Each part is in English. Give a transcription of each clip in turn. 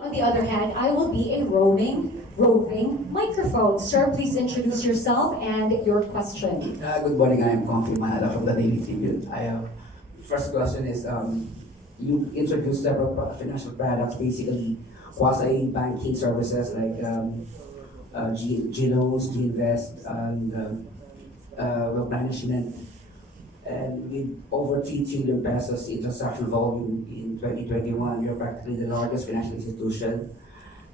On the other hand, I will be a roving microphone. Sir, please introduce yourself and your question. Good morning, I am Confi Manala from the Daily Tribune. I have first question is you introduced several financial products, basically quasi banking services like GLOs, GInvest, and wealth management. And with over 3 trillion pesos in transaction volume in 2021, you're practically the largest financial institution.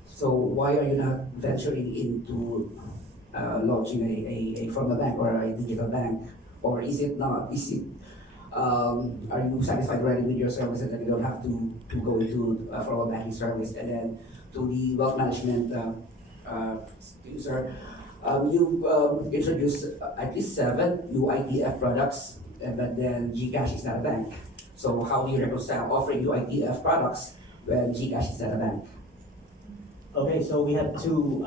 So why are you not venturing into launching a from a bank or a digital bank? Or is it not? Are you satisfied already with your services that you don't have to go into from a banking service? And then to the wealth management user, you've introduced at least 7 UITF products, but then GCash is not a bank. So how do you reconcile offering UITF products when GCash is not a bank? Okay, so we have two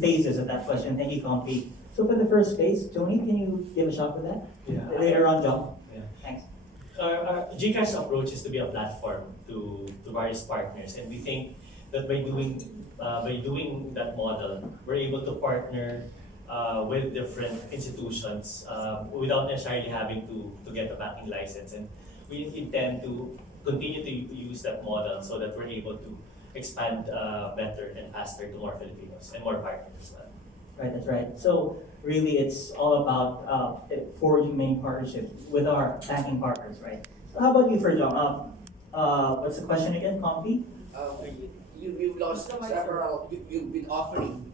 phases of that question. Thank you, Comfy. So for the first phase, Tony, can you give a shot for that? Yeah. Later on, John. Yeah. Thanks. Our GCash approach is to be a platform to various partners, and we think that by doing that model, we're able to partner with different institutions without necessarily having to get a banking license. And we intend to continue to use that model so that we're able to expand better and faster to more Filipinos and more partners as well. Right, that's right. So really, it's all about forging main partnerships with our banking partners, right? So how about you, John? What's the question again, Comfy? You've launched several, you've been offering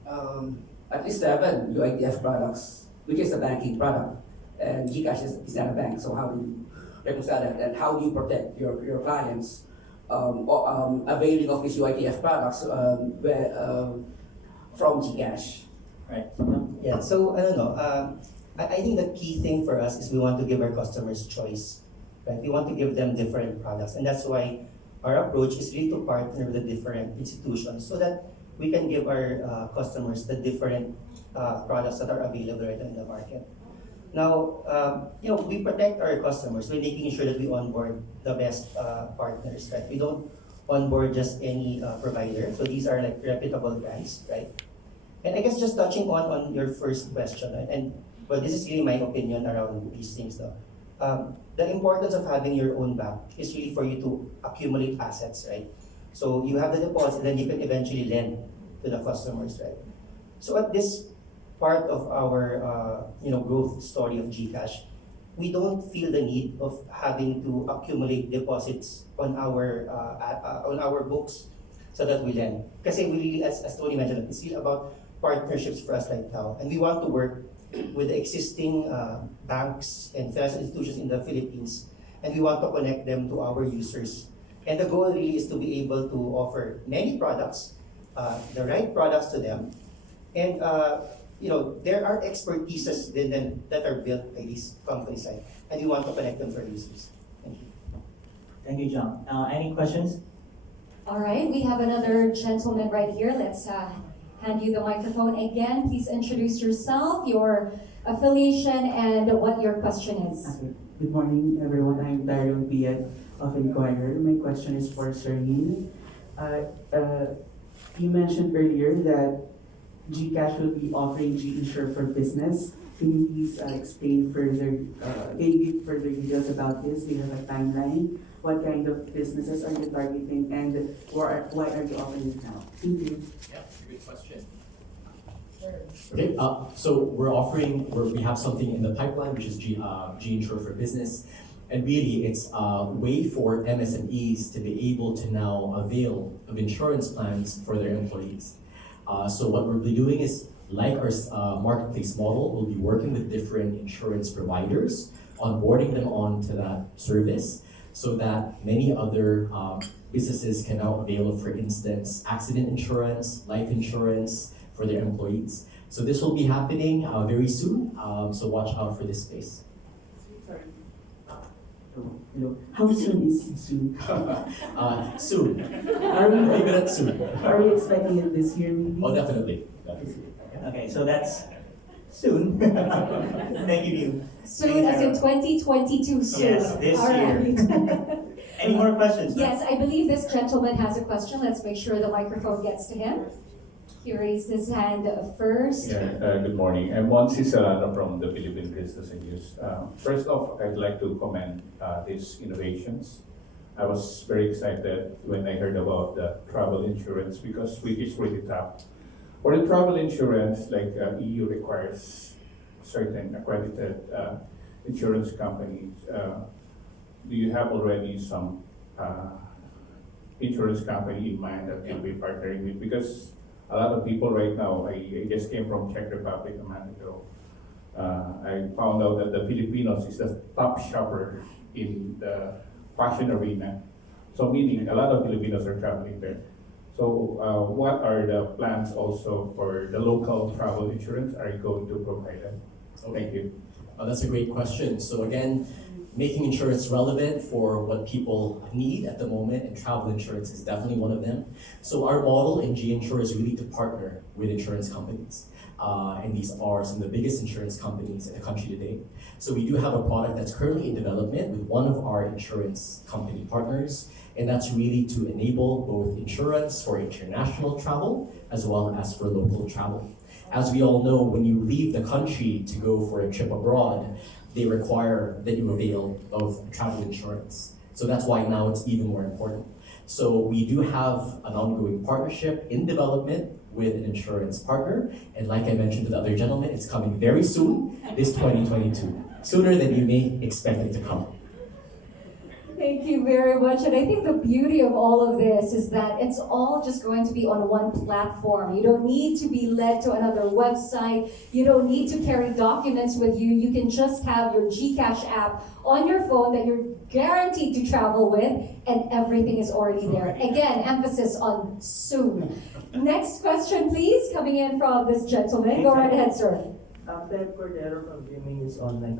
at least 7 UITF products, which is a banking product, and GCash is not a bank. So how do you reconcile that, and how do you protect your clients availing of these UITF products from GCash? Right. Yeah, so I don't know. I think the key thing for us is we want to give our customers choice, right? We want to give them different products, and that's why our approach is really to partner with the different institutions so that we can give our customers the different products that are available right in the market. Now, we protect our customers by making sure that we onboard the best partners, right? We don't onboard just any provider. So these are like reputable brands, right? And I guess just touching on your first question, and well, this is really my opinion around these things though. The importance of having your own bank is really for you to accumulate assets, right? So you have the deposit, then you can eventually lend to the customers, right? So at this part of our growth story of GCash, we don't feel the need of having to accumulate deposits on our books so that we lend. Because we really, as Tony mentioned, it's really about partnerships for us right now, and we want to work with the existing banks and financial institutions in the Philippines, and we want to connect them to our users. And the goal really is to be able to offer many products, the right products to them, and there are expertises that are built by these companies, right? And we want to connect them to our users. Thank you. Thank you, John. Any questions? All right, we have another gentleman right here. Let's hand you the microphone again. Please introduce yourself, your affiliation, and what your question is. Okay. Good morning, everyone. I'm Daryl Piet of Inquirer. My question is for Sir Neil. You mentioned earlier that GCash will be offering GInsure for business. Can you please explain further, can you give further details about this? Do you have a timeline? What kind of businesses are you targeting, and why are you offering it now? Thank you. Yeah, good question. Okay, so we have something in the pipeline, which is GInsure for business. And really, it's a way for MSMEs to be able to now avail of insurance plans for their employees. So what we'll be doing is, like our marketplace model, we'll be working with different insurance providers, onboarding them onto that service, so that many other businesses can now avail of, for instance, accident insurance, life insurance for their employees. So this will be happening very soon, so watch out for this space. Hello. How soon is soon? Soon. Are we, Leave it at soon. are we expecting it this year maybe? Oh, definitely. Okay, so that's soon. Thank you. Soon as in 2022 soon. Yes, this All year. right. Any more questions? Yes, I believe this gentleman has a question. Let's make sure the microphone gets to him. He raised his hand first. Good morning. I'm Juan Cicerano from the Philippine Business and News. First off, I'd like to commend these innovations. I was very excited when I heard about the travel insurance because we is really tough. For the travel insurance, like EU requires certain accredited insurance companies. Do you have already some insurance company in mind that you'll be partnering with? Because a lot of people right now, I just came from Czech Republic a month ago. I found out that the Filipinos is the top shopper in the fashion arena. So meaning a lot of Filipinos are traveling there. So what are the plans also for the local travel insurance? Are you going to provide them? Thank you. That's a great question. So again, making insurance relevant for what people need at the moment, and travel insurance is definitely one of them. So our model in GInsure is really to partner with insurance companies. And these are some of the biggest insurance companies in the country today. So we do have a product that's currently in development with one of our insurance company partners, and that's really to enable both insurance for international travel as well as for local travel. As we all know, when you leave the country to go for a trip abroad, they require that you avail of travel insurance. So that's why now it's even more important. So we do have an ongoing partnership in development with an insurance partner. And like I mentioned to the other gentleman, it's coming very soon, this 2022. Sooner than you may expect it to come. Thank you very much. And I think the beauty of all of this is that it's all just going to be on one platform. You don't need to be led to another website. You don't need to carry documents with you. You can just have your GCash app on your phone that you're guaranteed to travel with, and everything is already there. Again, emphasis on soon. Next question, please, coming in from this gentleman. Go right ahead, sir. Ted Cordero from Gaming is Online.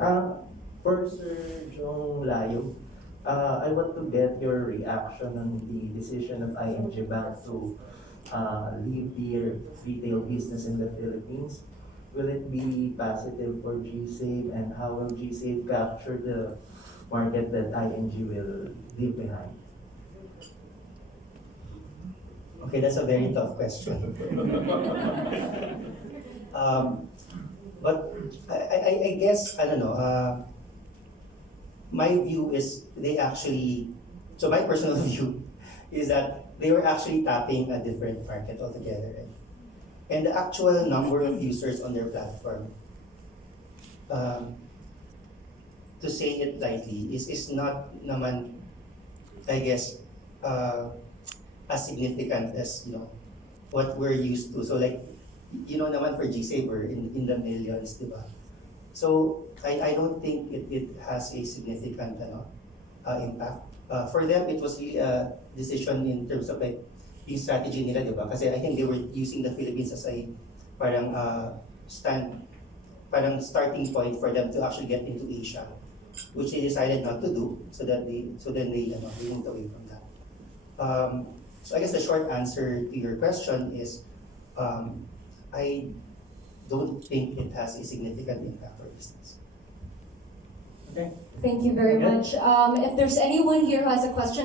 For Sir Jong Layo, I want to get your reaction on the decision of ING Bank to leave the retail business in the Philippines. Will it be positive for GSave, and how will GSave capture the market that ING will leave behind? Okay, that's a very tough question. But I guess, I don't know, my view is so my personal view is that they were actually tapping a different market altogether. Right? And the actual number of users on their platform, to say it lightly, is not naman, I guess, as significant as what we're used to. So like, naman for GSave, we're in the millions, diba? So I don't think it has a significant impact. For them, it was really a decision in terms of like yung strategy nila, diba? Kasi I think they were using the Philippines as a parang starting point for them to actually get into Asia, which they decided not to do. So then they moved away from that. So I guess the short answer to your question is, I don't think it has a significant impact for business. Okay. Thank you very Okay. much. If there's anyone here who has a question,